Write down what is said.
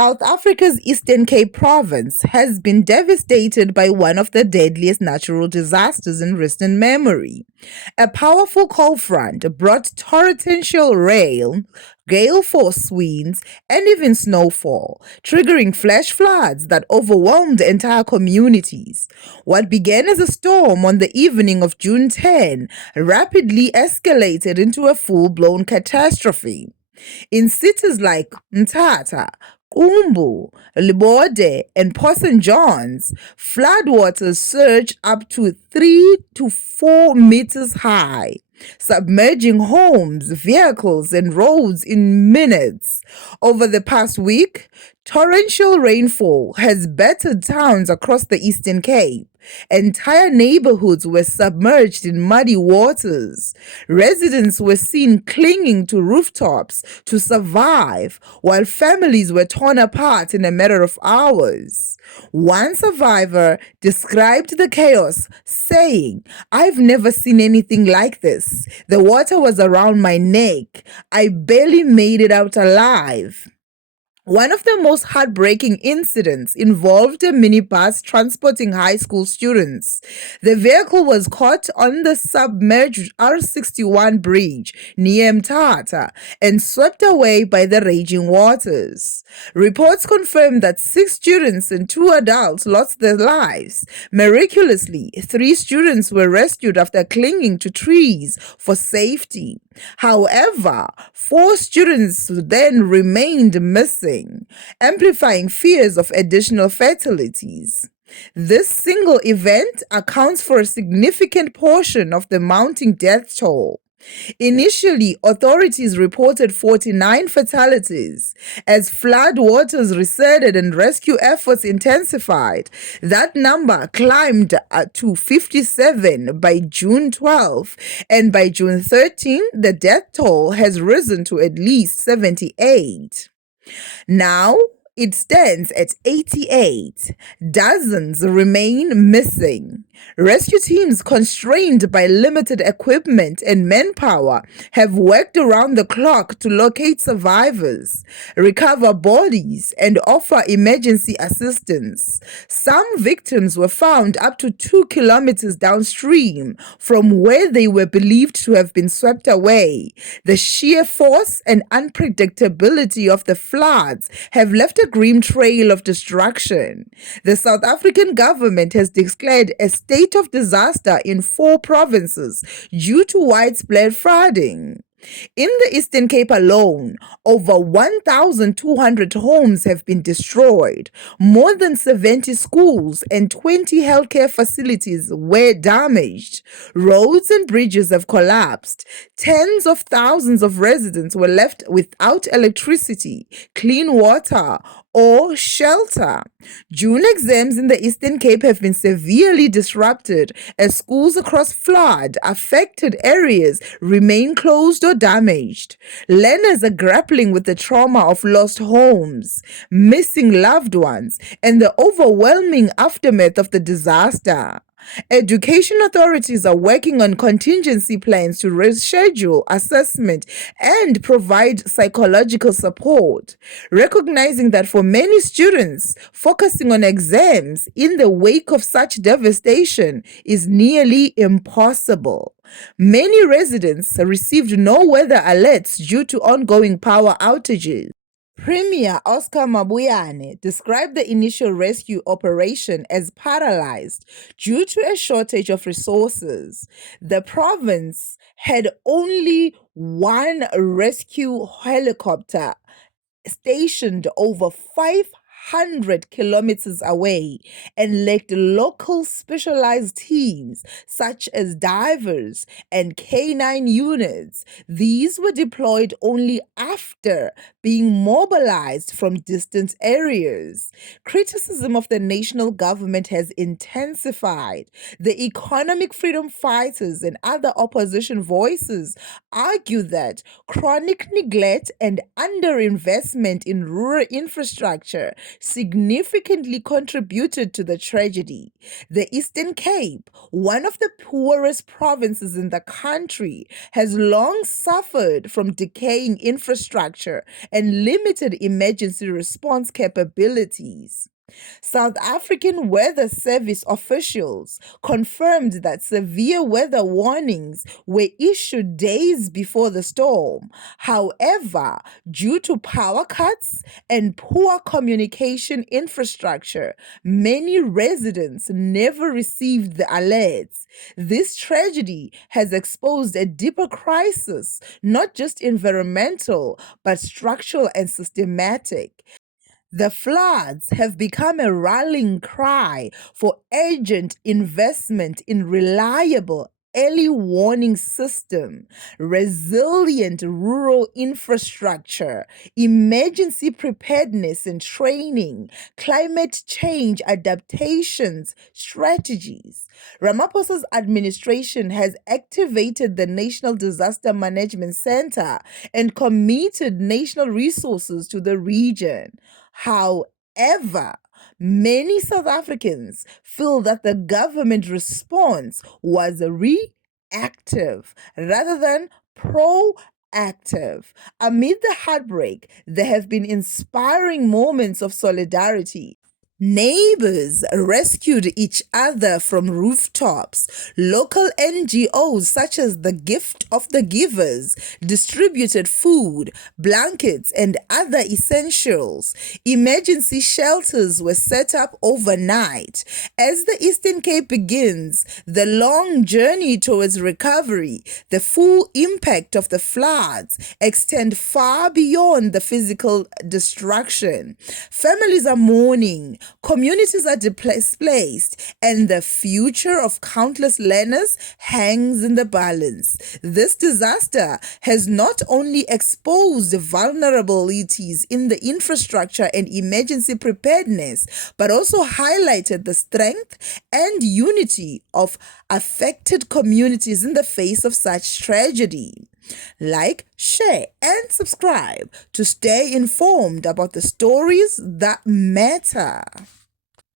South Africa's Eastern Cape province has been devastated by one of the deadliest natural disasters in recent memory. A powerful cold front brought torrential rain, gale force winds, and even snowfall, triggering flash floods that overwhelmed entire communities. What began as a storm on the evening of June 10 rapidly escalated into a full blown catastrophe. In cities like Mthatha, Qumbu, Libode, and Port St. John's, floodwaters surged up to 3 to 4 meters high, submerging homes, vehicles, and roads in minutes. Over the past week, torrential rainfall has battered towns across the Eastern Cape. Entire neighborhoods were submerged in muddy waters. Residents were seen clinging to rooftops to survive, while families were torn apart in a matter of hours. One survivor described the chaos, saying, "I've never seen anything like this. The water was around my neck. I barely made it out alive." One of the most heartbreaking incidents involved a minibus transporting high school students. The vehicle was caught on the submerged R61 bridge near Mthatha and swept away by the raging waters. Reports confirmed that 6 students and 2 adults lost their lives. Miraculously, 3 students were rescued after clinging to trees for safety. However, 4 students then remained missing, amplifying fears of additional fatalities. This single event accounts for a significant portion of the mounting death toll. Initially, authorities reported 49 fatalities. As flood waters receded and rescue efforts intensified, that number climbed to 57 by June 12, and by June 13, the death toll has risen to at least 78. Now, it stands at 88. Dozens remain missing. Rescue teams, constrained by limited equipment and manpower, have worked around the clock to locate survivors, recover bodies, and offer emergency assistance. Some victims were found up to 2 kilometers downstream from where they were believed to have been swept away. The sheer force and unpredictability of the floods have left a grim trail of destruction. The South African government has declared a state of disaster in 4 provinces due to widespread flooding. In the Eastern Cape alone, over 1,200 homes have been destroyed. More than 70 schools and 20 healthcare facilities were damaged. Roads and bridges have collapsed. Tens of thousands of residents were left without electricity, clean water, or shelter. June exams in the Eastern Cape have been severely disrupted as schools across flood-affected areas remain closed or damaged. Learners are grappling with the trauma of lost homes, missing loved ones, and the overwhelming aftermath of the disaster. Education authorities are working on contingency plans to reschedule assessment and provide psychological support, recognizing that for many students, focusing on exams in the wake of such devastation is nearly impossible. Many residents received no weather alerts due to ongoing power outages. Premier Oscar Mabuyane described the initial rescue operation as paralyzed due to a shortage of resources. The province had only one rescue helicopter stationed over 500 kilometers away and lacked local specialized teams such as divers and K9 units. These were deployed only after being mobilized from distant areas. Criticism of the national government has intensified. The economic freedom fighters and other opposition voices argue that chronic neglect and underinvestment in rural infrastructure significantly contributed to the tragedy. The Eastern Cape, one of the poorest provinces in the country, has long suffered from decaying infrastructure and limited emergency response capabilities. South African Weather Service officials confirmed that severe weather warnings were issued days before the storm. However, due to power cuts and poor communication infrastructure, many residents never received the alerts. This tragedy has exposed a deeper crisis, not just environmental, but structural and systematic. The floods have become a rallying cry for urgent investment in reliable early warning system, resilient rural infrastructure, emergency preparedness and training, climate change adaptations strategies. Ramaphosa's administration has activated the National Disaster Management Center and committed national resources to the region. However, many South Africans feel that the government response was reactive rather than proactive. Amid the heartbreak, there have been inspiring moments of solidarity. Neighbors rescued each other from rooftops. Local NGOs, such as the Gift of the Givers, distributed food, blankets, and other essentials. Emergency shelters were set up overnight. As the Eastern Cape begins the long journey towards recovery, the full impact of the floods extend far beyond the physical destruction. Families are mourning, communities are displaced, and the future of countless learners hangs in the balance. This disaster has not only exposed vulnerabilities in the infrastructure and emergency preparedness, but also highlighted the strength and unity of affected communities in the face of such tragedy. Like, share, and subscribe to stay informed about the stories that matter.